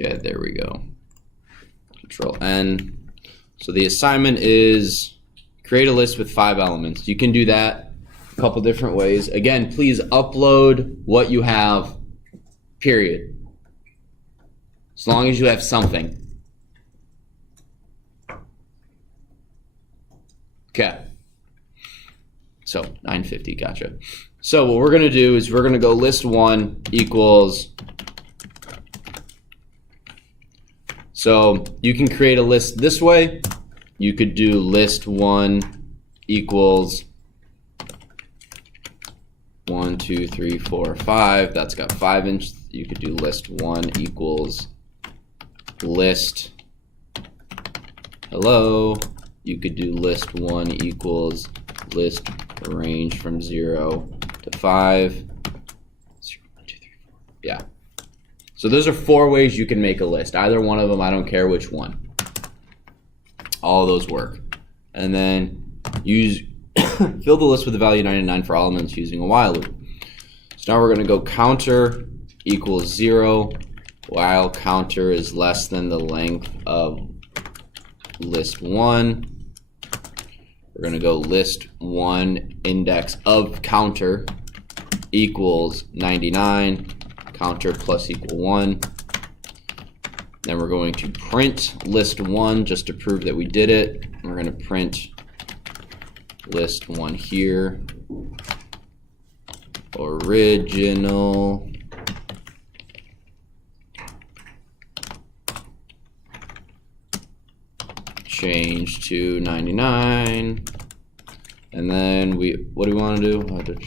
Okay, there we go. Control N. So the assignment is create a list with 5 elements. You can do that a couple different ways. Again, please upload what you have, period. As long as you have something. Okay. So 950, gotcha. So what we're gonna do is we're gonna go list 1 equals. So you can create a list this way. You could do list 1 equals 1, 2, 3, 4, 5. That's got 5 inch. You could do list 1 equals list hello. You could do list 1 equals list range from 0 to 5. 0, 1, 2, 3, 4. Yeah. So those are 4 ways you can make a list. Either one of them, I don't care which one. All of those work. And then use fill the list with the value 99 for all elements using a while loop. So now we're going to go counter equals 0 while counter is less than the length of list 1. We're going to go list 1 index of counter equals 99. Counter plus equal 1. Then we're going to print list 1 just to prove that we did it. We're going to print list 1 here. Original. Change to 99. And then what do we want to do?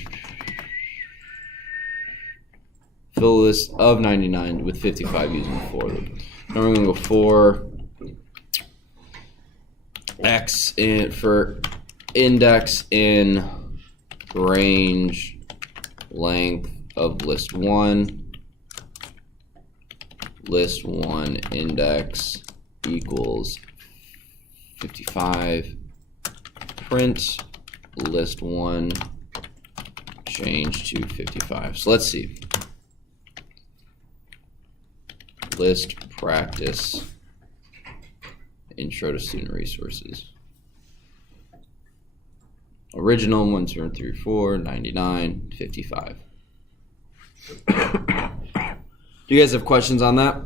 Fill a list of 99 with 55 using the for loop. Now we're going to go for x for index in range length of list 1. List 1 index equals 55. Print list 1 change to 55. So let's see. List practice intro to student resources. Original 1, 2, 3, 4, 99, 55. Do you guys have questions on that?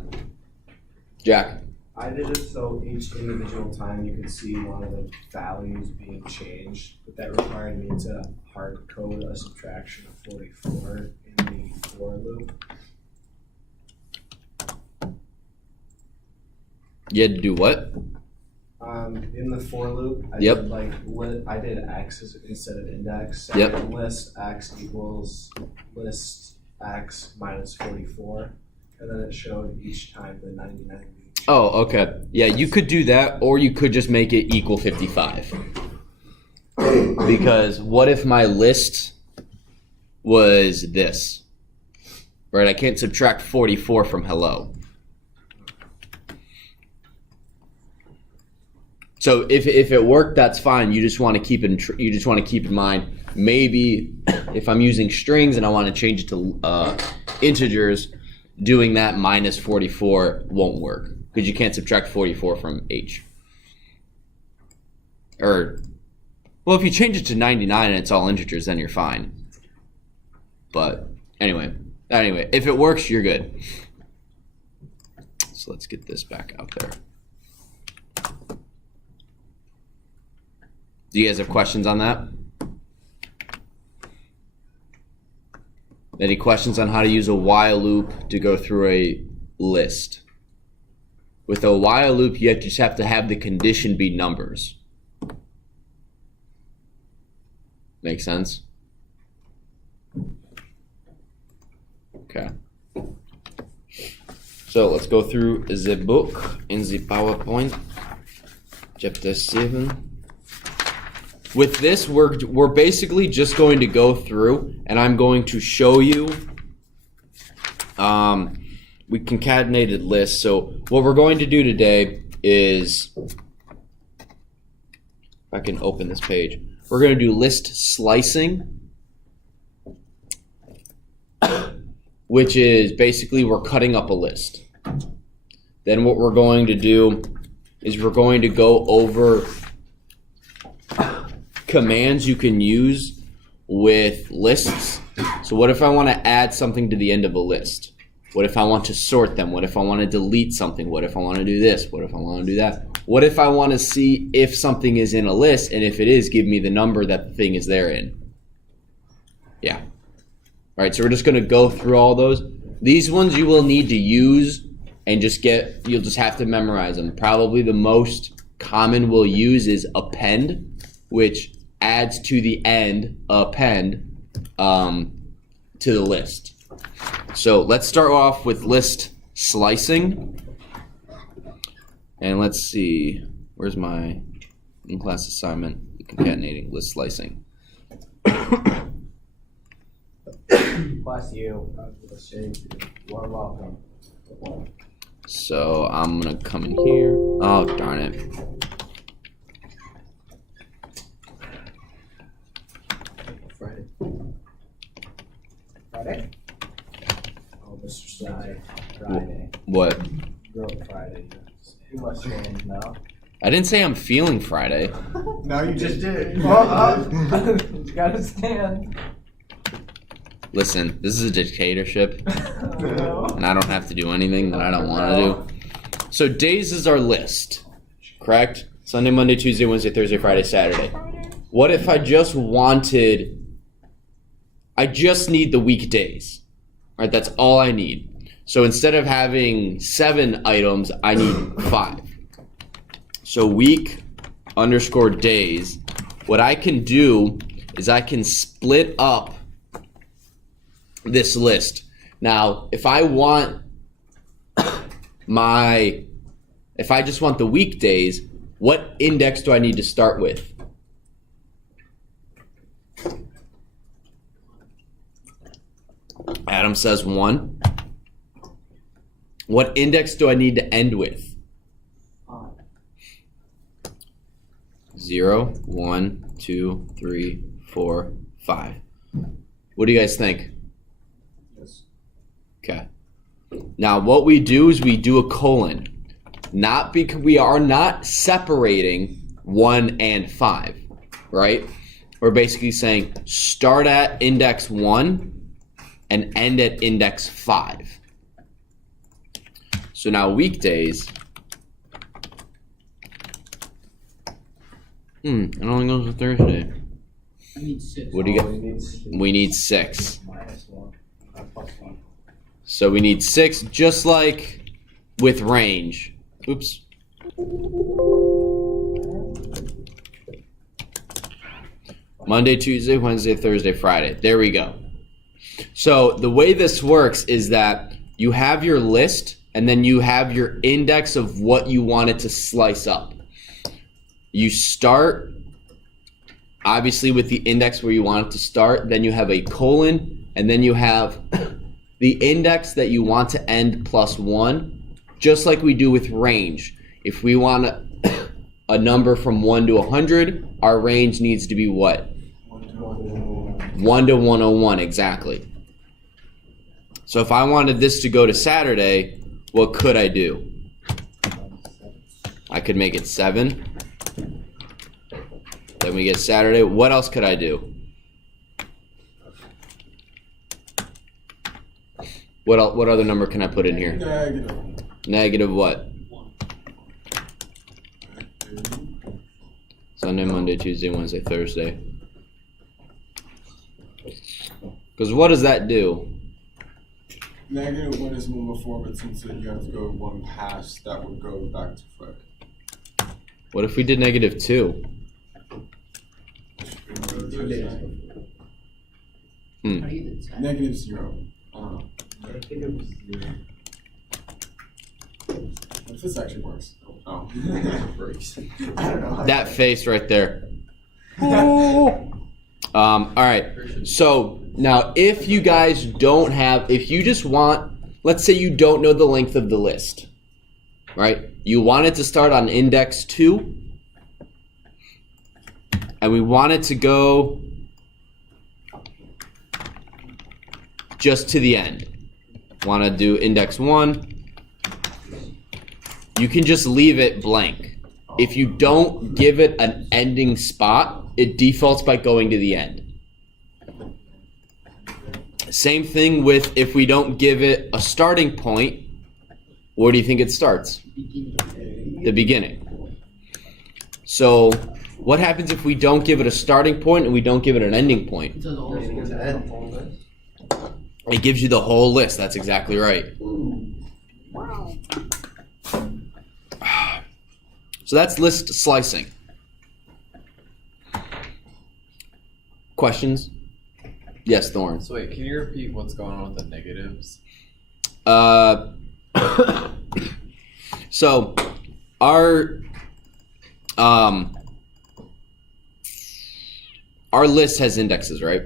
Jack? I did it so each individual time you could see one of the values being changed, but that required me to hard code a subtraction of 44 in the for loop. You had to do what? In the for loop, I Yep. I did x instead of index. Yep. And list x equals list x minus 44, and then it showed each time the 99. Oh, okay. Yeah, you could do that, or you could just make it equal 55. Because what if my list was this? Right, I can't subtract 44 from hello. So if it worked, that's fine. You just want to keep in mind, maybe if I'm using strings and I want to change it to integers, doing that minus 44 won't work because you can't subtract 44 from h. Or, well, if you change it to 99 and it's all integers, then you're fine. But anyway, if it works, you're good. So let's get this back out there. Do you guys have questions on that? Any questions on how to use a while loop to go through a list? With a while loop, you just have to have the condition be numbers. Make sense? Okay. So let's go through the book in the PowerPoint, chapter 7. With this, we're basically just going to go through, and I'm going to show you. We concatenated lists. So what we're going to do today is, if I can open this page, we're going to do list slicing, which is basically we're cutting up a list. then what we're going to do is we're going to go over commands you can use with lists. So what if I want to add something to the end of a list? What if I want to sort them? What if I want to delete something? What if I want to do this? What if I want to do that? What if I want to see if something is in a list, and if it is, give me the number that the thing is there in? Yeah. All right, so we're just going to go through all those. These ones you will need to use and you'll just have to memorize them. Probably the most common we'll use is append, which adds to the end, append, to the list. So let's start off with list slicing. And let's see, where's my in-class assignment? Concatenating list slicing. Bless you. You are welcome. So I'm gonna come in here. Oh, darn it. Friday? Oh, Mr. Sly. Friday. What? Girl Friday. You must change now. I didn't say I'm feeling Friday. No, you just did. You gotta stand. Listen, this is a dictatorship, and I don't have to do anything that I don't want to do. So days is our list, correct? Sunday, Monday, Tuesday, Wednesday, Thursday, Friday, Saturday. What if I just need the weekdays, right? That's all I need. So instead of having 7 items, I need 5. So week underscore days, what I can do is I can split up this list. Now, if I just want the weekdays, what index do I need to start with? Adam says 1. What index do I need to end with? 0, 1, 2, 3, 4, 5. What do you guys think? Yes. Okay. Now what we do is we do a colon. Not because we are not separating 1 and 5, right? We're basically saying start at index 1 and end at index 5. So now weekdays. It only goes to Thursday. I need 6. What do you get? We need 6. So we need 6, just like with range. Oops. Monday, Tuesday, Wednesday, Thursday, Friday. There we go. So the way this works is that you have your list and then you have your index of what you want it to slice up. You start obviously with the index where you want it to start, then you have a colon, and then you have the index that you want to end plus 1, just like we do with range. If we want a number from 1 to 100, our range needs to be what? 1 to 101, exactly. So if I wanted this to go to Saturday, what could I do? I could make it 7. Then we get Saturday. What else could I do? What other number can I put in here? Negative. Negative what? 1. Sunday, Monday, Tuesday, Wednesday, Thursday. Because what does that do? Negative 1 is one before, but since you have to go 1 past, that would go back to Frick. What if we did negative 2? 2 days. How do you do that? Negative 0. I don't know. I think it was 0. What if this actually works? Oh. I don't know. That face right there. All right. So now, if you guys don't have, if you just want, let's say you don't know the length of the list, right? You want it to start on index 2, and we want it to go just to the end. Want to do index 1, you can just leave it blank. If you don't give it an ending spot, it defaults by going to the end. Same thing with if we don't give it a starting point, where do you think it starts? The beginning. So what happens if we don't give it a starting point and we don't give it an ending point? It does all It goes to end. It gives you the whole list. That's exactly right. So that's list slicing. Questions? Yes, Thorn. So wait, can you repeat what's going on with the negatives? So our list has indexes, right?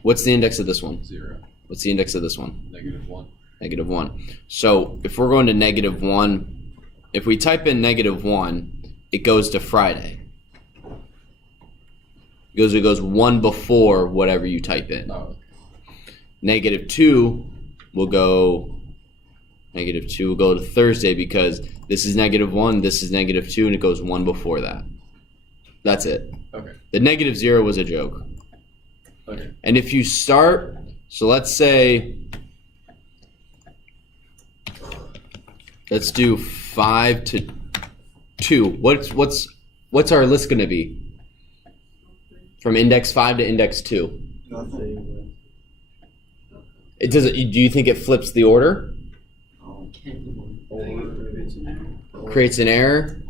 What's the index of this one? 0. What's the index of this one? -1. -1. So if we're going to -1, if we type in -1, it goes to Friday. It goes one before whatever you type in. Oh, -2 will go. -2 will go to Thursday because this is -1, this is -2, and it goes one before that. That's it. okay. The -0 was a joke. Okay. And if you start, so let's do 5 to 2. What's our list going to be? From index 5 to index 2. Nothing. It does. Do you think it flips the order? Creates an error?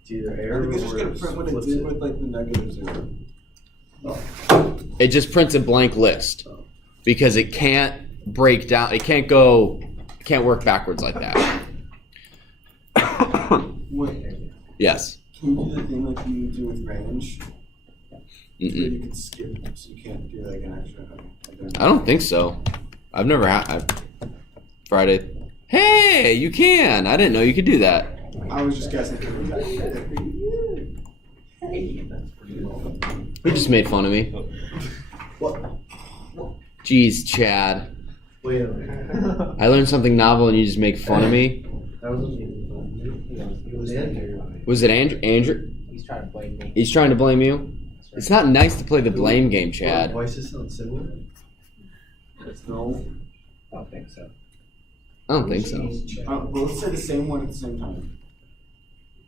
It's either I error think it's just or gonna print what it flips did it. with like the -0. It just prints a blank list because it can't break down. It can't work backwards like that. Wait, Yes. can you do the thing like you do with range? Where Mm-mm. you can skip, so you can't do like an extra. I don't think so. I've never had Friday. Hey, you can. I didn't know you could do that. I was just guessing. You just made fun of me. What? Jeez, Chad. Wait a minute. I learned something novel and you just make fun of me. That wasn't me. It was Andrew. Was it Andrew? Andrew? He's trying to blame me. He's trying to blame you? It's not nice to play the blame game, Chad. Voices sound similar? No. I don't think so. I don't think so. Well, let's say the same one at the same time.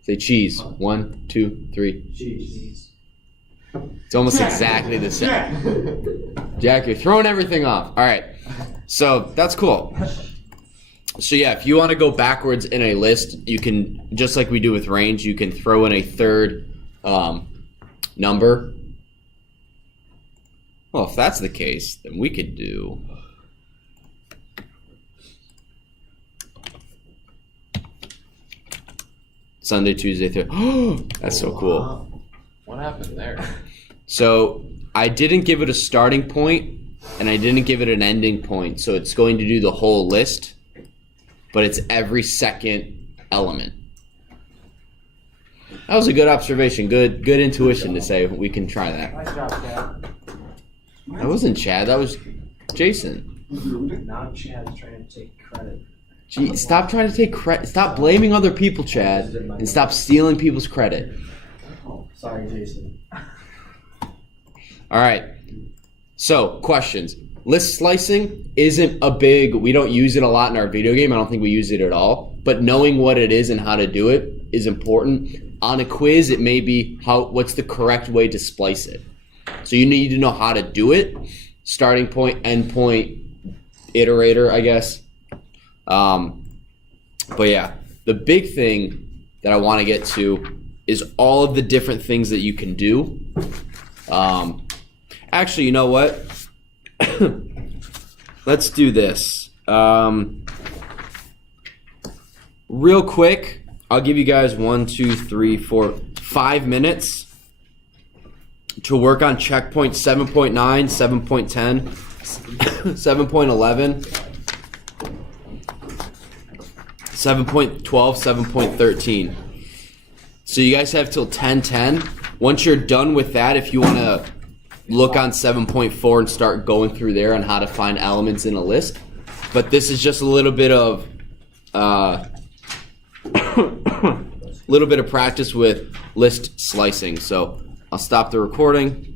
Say cheese. 1, 2, 3. Jeez. It's almost exactly the same. Jack, you're throwing everything off. All right. So that's cool. So yeah, if you want to go backwards in a list, you can, just like we do with range, you can throw in a third number. Well, if that's the case, then we could do Sunday, Tuesday, Thursday. That's so cool. What happened there? So I didn't give it a starting point and I didn't give it an ending point. So it's going to do the whole list, but it's every second element. That was a good observation. Good intuition to say we can try that. Nice job, Chad. That wasn't Chad. That was Jason. Now Chad's trying to take credit. Gee, stop trying to take credit. Stop blaming other people, Chad, and stop stealing people's credit. Oh, sorry, Jason. All right. So, questions. List slicing isn't a big, we don't use it a lot in our video game. I don't think we use it at all. But knowing what it is and how to do it is important. On a quiz, it may be what's the correct way to splice it. So you need to know how to do it. Starting point, end point, iterator, I guess. But yeah, the big thing that I want to get to is all of the different things that you can do. Actually, you know what? Let's do this. Real quick, I'll give you guys 5 minutes to work on checkpoint 7.9, 7.10, 7.11, 7.12, 7.13. So you guys have till 10:10. Once you're done with that, if you want to look on 7.4 and start going through there on how to find elements in a list. But this is just a little bit of little bit of practice with list slicing. So I'll stop the recording.